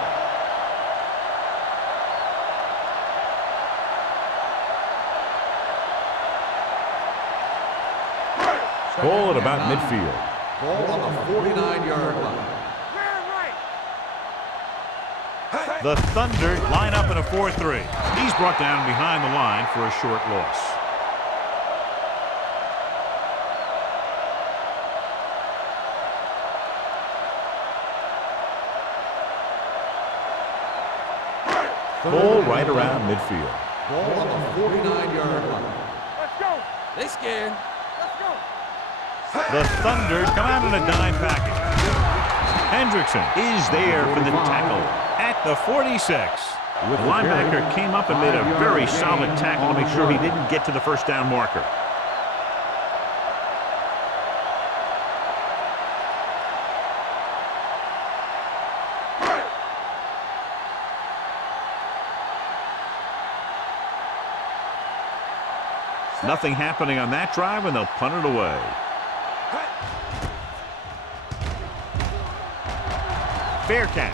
Ball at about midfield. Ball on the 49-yard line. The Thunder line up in a 4-3. He's brought down behind the line for a short loss. Ball right around midfield. Ball on the 49-yard line. Let's go. They scared. Let's go. The Thunder come out in a dime package. Hendrickson is there for the tackle at the 46. The linebacker came up and made a very solid tackle to make sure he didn't get to the first down marker. Nothing happening on that drive, and they'll punt it away. Fair catch.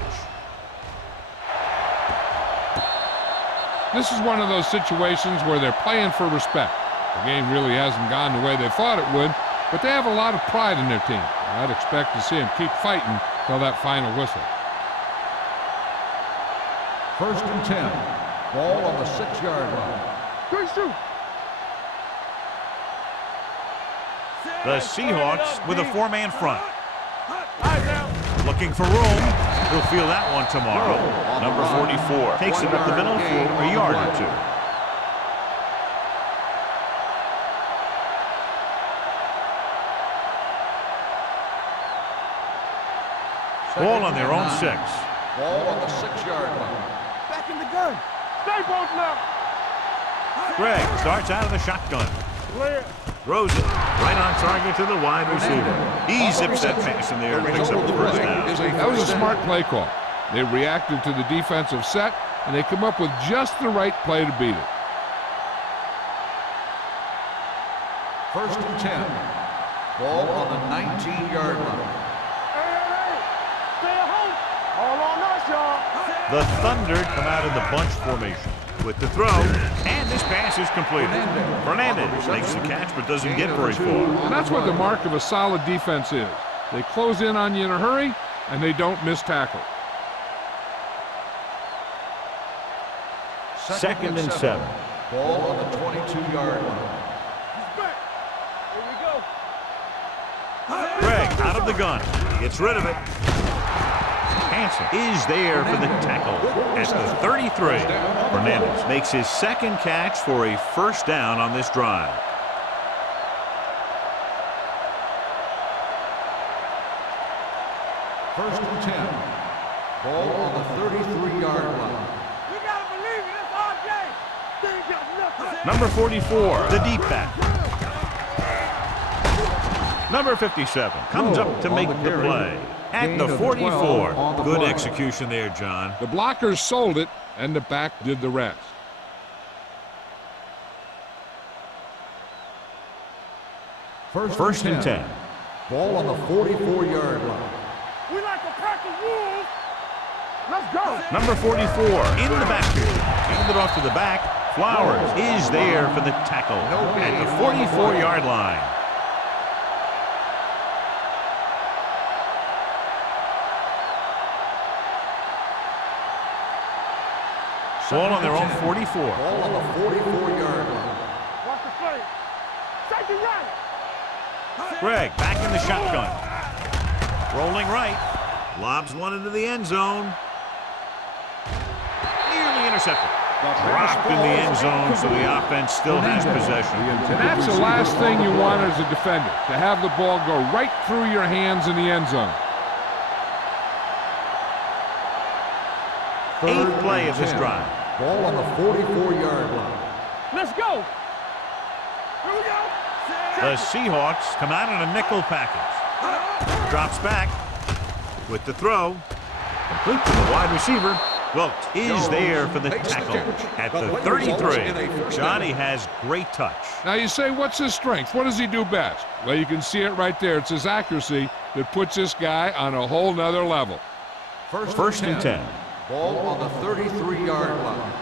This is one of those situations where they're playing for respect. The game really hasn't gone the way they thought it would, but they have a lot of pride in their team. I'd expect to see them keep fighting till that final whistle. First and 10. Ball on the 6-yard line. Good shoot. The Seahawks with a 4-man front. Looking for room. He'll feel that one tomorrow. Number 44 takes it up the middle for a yard or 2. Ball on their own 6. Ball on the 6-yard line. Back in the gun. Stay both left. Greg starts out of the shotgun. Clear. Throws it right on target to the wide receiver. He zips that pass in there and picks up the first down. That was a smart play call. They reacted to the defensive set, and they come up with just the right play to beat it. First and 10. Ball on the 19-yard line. Hey. Stay at home. All on us, y'all. The Thunder come out in the bunch formation. with the throw, and this pass is completed. Fernandez makes the catch but doesn't get very far. And that's what the mark of a solid defense is. They close in on you in a hurry, and they don't miss tackle. 2nd and 7. Ball on the 22-yard line. Here we go. Greg out of the gun. Gets rid of it. Hansen is there for the tackle at the 33. Fernandez makes his 2nd catch for a first down on this drive. First and 10. Ball on the 33-yard line. You gotta believe it. It's our game. They ain't got nothing. Number 44, the deep back. Number 57 comes up to make the play at the 44. Good execution there, John. The blockers sold it, and the back did the rest. First and 10. Ball on the 44-yard line. We like a pack of wolves. Let's go. Number 44 in the backfield. Handed off to the back. Flowers is there for the tackle at the 44-yard line. Ball on their own 44. Ball on the 44-yard line. Watch the play. Safety right. Greg back in the shotgun. Rolling right. Lobs one into the end zone. Nearly intercepted. Dropped in the end zone, so the offense still has possession. And that's the last thing you want as a defender, to have the ball go right through your hands in the end zone. 8th play of this drive. Ball on the 44-yard line. Let's go. Here we go. The Seahawks come out in a nickel package. Drops back with the throw. Complete to the wide receiver. Wilkes is there for the tackle at the 33. Johnny has great touch. Now you say, what's his strength? What does he do best? Well, you can see it right there. It's his accuracy that puts this guy on a whole nother level. First and 10. Ball on the 33-yard line.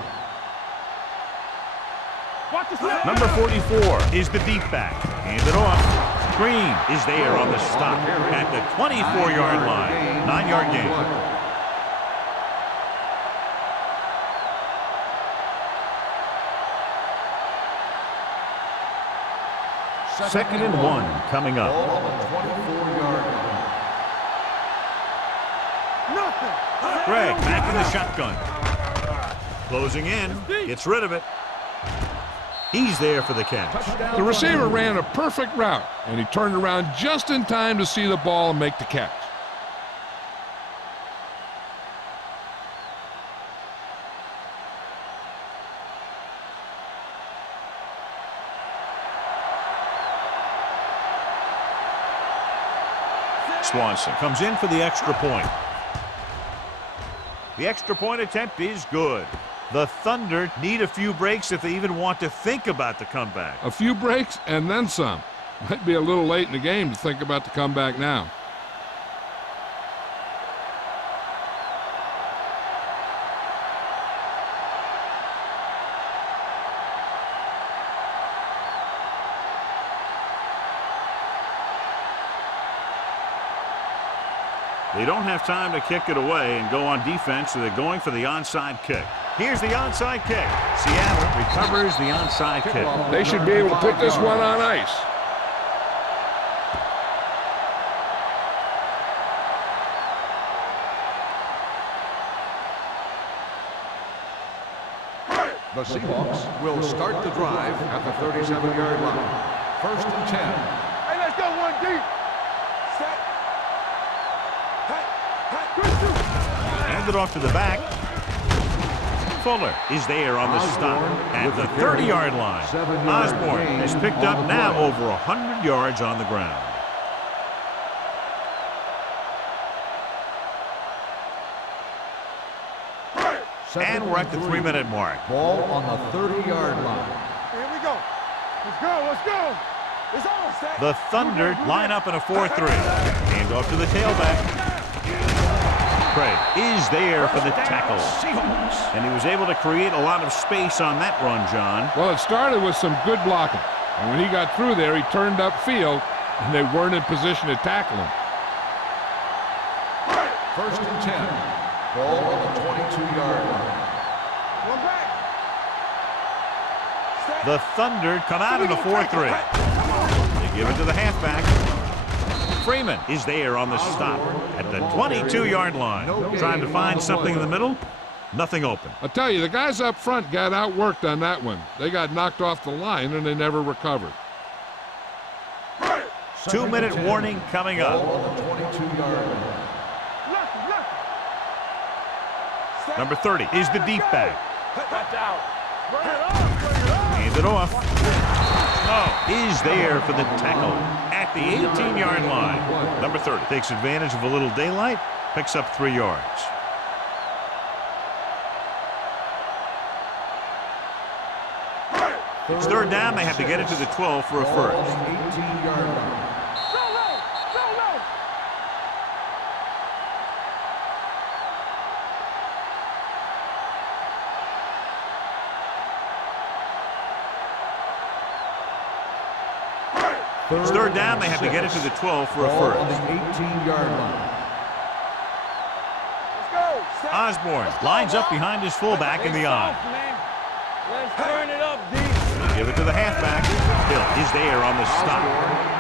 Watch the snap. Number 44 is the deep back. Handed off. Green is there on the stop at the 24-yard line. 9-yard gain. Second and 1 coming up. Ball on the 24-yard line. Nothing. Greg back in the shotgun. Closing in. Gets rid of it. He's there for the catch. The receiver ran a perfect route, and he turned around just in time to see the ball and make the catch. Swanson comes in for the extra point. The extra point attempt is good. The Thunder need a few breaks if they even want to think about the comeback. A few breaks and then some. Might be a little late in the game to think about the comeback now. They don't have time to kick it away and go on defense, so they're going for the onside kick. Here's the onside kick. Seattle recovers the onside kick. They should be able to put this one on ice. The Seahawks will start the drive at the 37-yard line. First and 10. Hey, let's go one deep. Set. Handed off to the back. Fuller is there on the stop at the 30-yard line. Osborne has picked up now over 100 yards on the ground. And we're at the 3-minute mark. Ball on the 30-yard line. Here we go. Let's go. Let's go. It's all set. The Thunder line up in a 4-3. Hand off to the tailback. Craig is there for the tackle. And he was able to create a lot of space on that run, John. Well, it started with some good blocking. And when he got through there, he turned upfield, and they weren't in position to tackle him. 1st and 10. Ball on the 22-yard line. One back. The Thunder come out in the 4-3. They give it to the halfback. Freeman is there on the stop at the 22-yard line. Trying to find something in the middle. Nothing open. I'll tell you, the guys up front got outworked on that one. They got knocked off the line, and they never recovered. 2-minute warning coming up. Ball on the 22-yard line. Number 30 is the deep back. Bring it up. Hands it off. Is there for the tackle at the 18-yard line. Number 30 takes advantage of a little daylight, picks up 3 yards. It's 3rd down. They have to get it to the 12 for a Ball on first. the 18-yard line. Go low. Go low. It's 3rd down. They have to get it to the 12 for a Ball on first. the 18-yard line. Let's go. Osborne lines up behind his fullback in the eye. Let's turn it up, D. Give it to the halfback. Hill is there on the stop.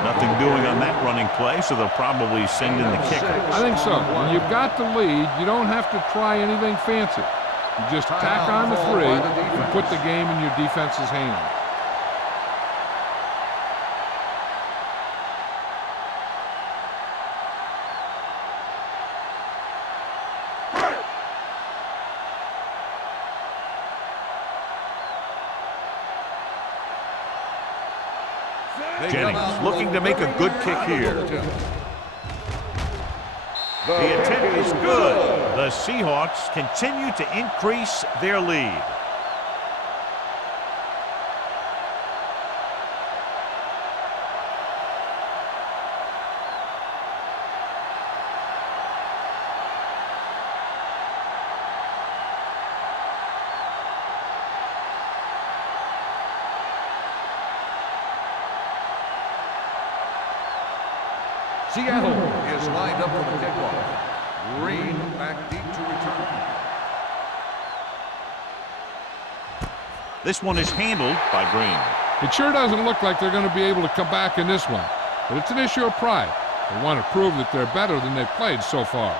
Nothing doing on that running play, so they'll probably send in the kicker. I think so. When you've got the lead, you don't have to try anything fancy. You just tack on the 3 and put the game in your defense's hands. Jennings looking to make a good kick here. The attempt is good. The Seahawks continue to increase their lead. Seattle is lined up for the kickoff. Green back deep to return. This one is handled by Green. It sure doesn't look like they're going to be able to come back in this one, but it's an issue of pride. They want to prove that they're better than they've played so far.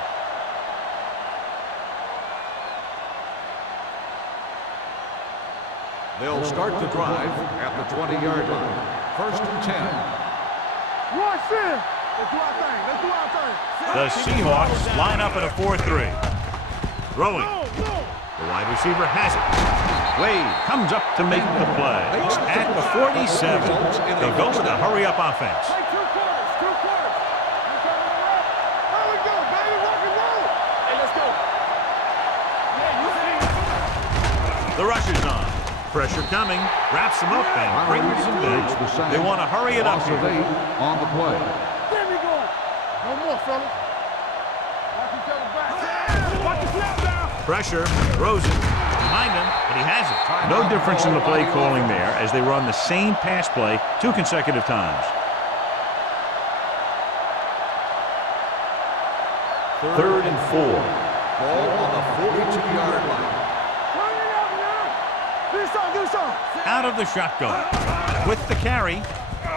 They'll start the drive at the 20-yard line. 1st and 10. One sin. Let's do our thing. Let's do our thing. The Seahawks line up in a 4-3. Throwing. The wide receiver has it. Wade comes up to make the play. At the 47, they'll go with a hurry-up offense. Hey, 2 quarters. 2 quarters. You coming around? There we go, baby. Rock and roll. Hey, let's go. Yeah, you see. The rush is on. Pressure coming. Wraps him up and brings him down. They want to hurry it up Loss of 8 here. on the play. There we go. No more, fellas. Watch each other back. Watch the snap down. Pressure. Throws it. Behind him, but he has it. No difference in the play calling there as they run the same pass play 2 consecutive times. 3rd and 4. Ball on the 42-yard line. Turn it up now. Do something. Out of the shotgun. With the carry.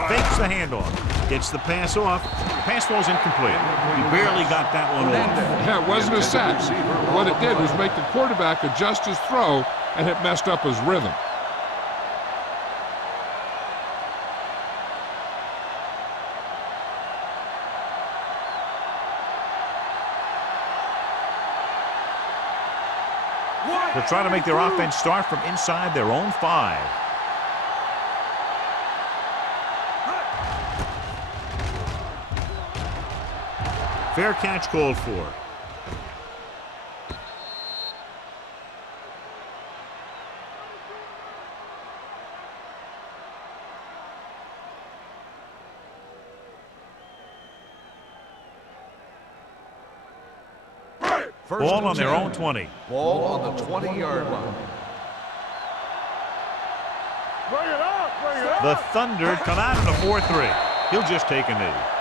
Fakes the handoff. Gets the pass off. The pass falls incomplete. He barely got that one off. Yeah, it wasn't a sack. What it did was make the quarterback adjust his throw, and it messed up his rhythm. They're trying to make their offense start from inside their own 5. Fair catch called for. First Ball and on their 10. own 20. Ball on the 20-yard line. Bring it up, bring it up. The Thunder come out in a 4-3. He'll just take a knee.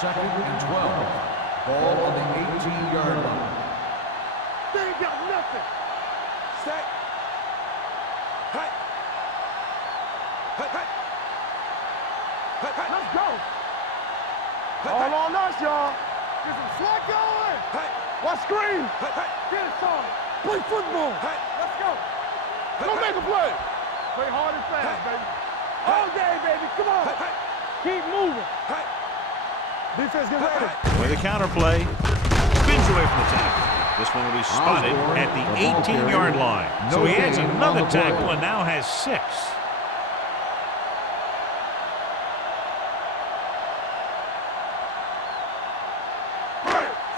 Second and 12. Ball on the 18-yard line. They ain't got nothing. Set. Hey. Hey, hey. Hey, hey. Let's go. All on us, y'all. Get some slack going. Hey. Watch screen. Hey, hey. Get it started. Play football. Hey. Let's go. Go make a play. Play hard and fast, baby. All day, baby. Come on. Hey. Keep moving. Hey. Defense, get ready. With a counterplay, spins away from the tackle. This one will be spotted at the 18-yard line. So he adds another tackle and now has 6.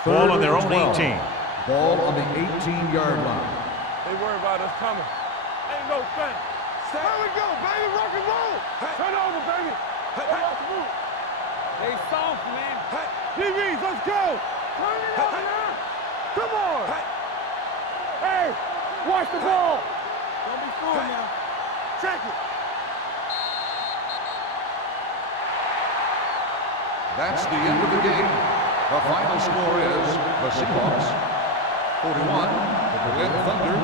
Ball on their own 18. Ball on the 18-yard line. They worry about us coming. Ain't no thing. There we go, baby. Rock and roll. Turn over, baby. Let's move. They soft, man. TVs, let's go. Turn it up now. Come on. Hey, watch the ball. Don't be fooled now. Check it. That's the end of the game. The final score is the Seahawks 41, the Berlin Thunder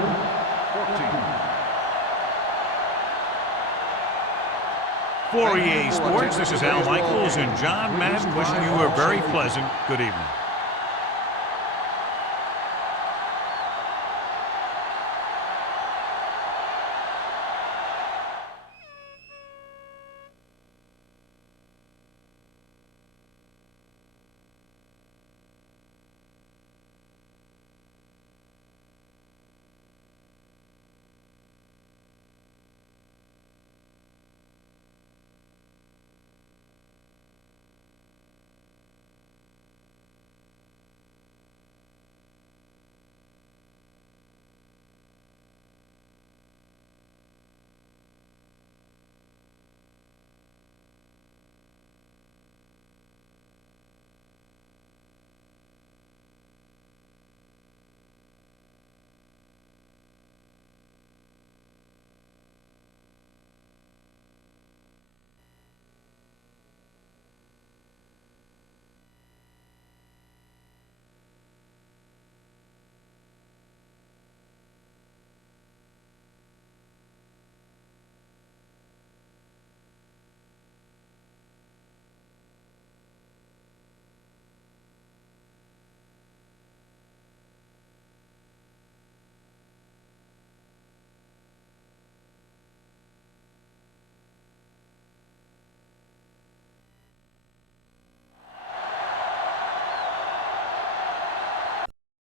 14. For EA Sports, this is Al Michaels and John Madden wishing you a very pleasant good evening.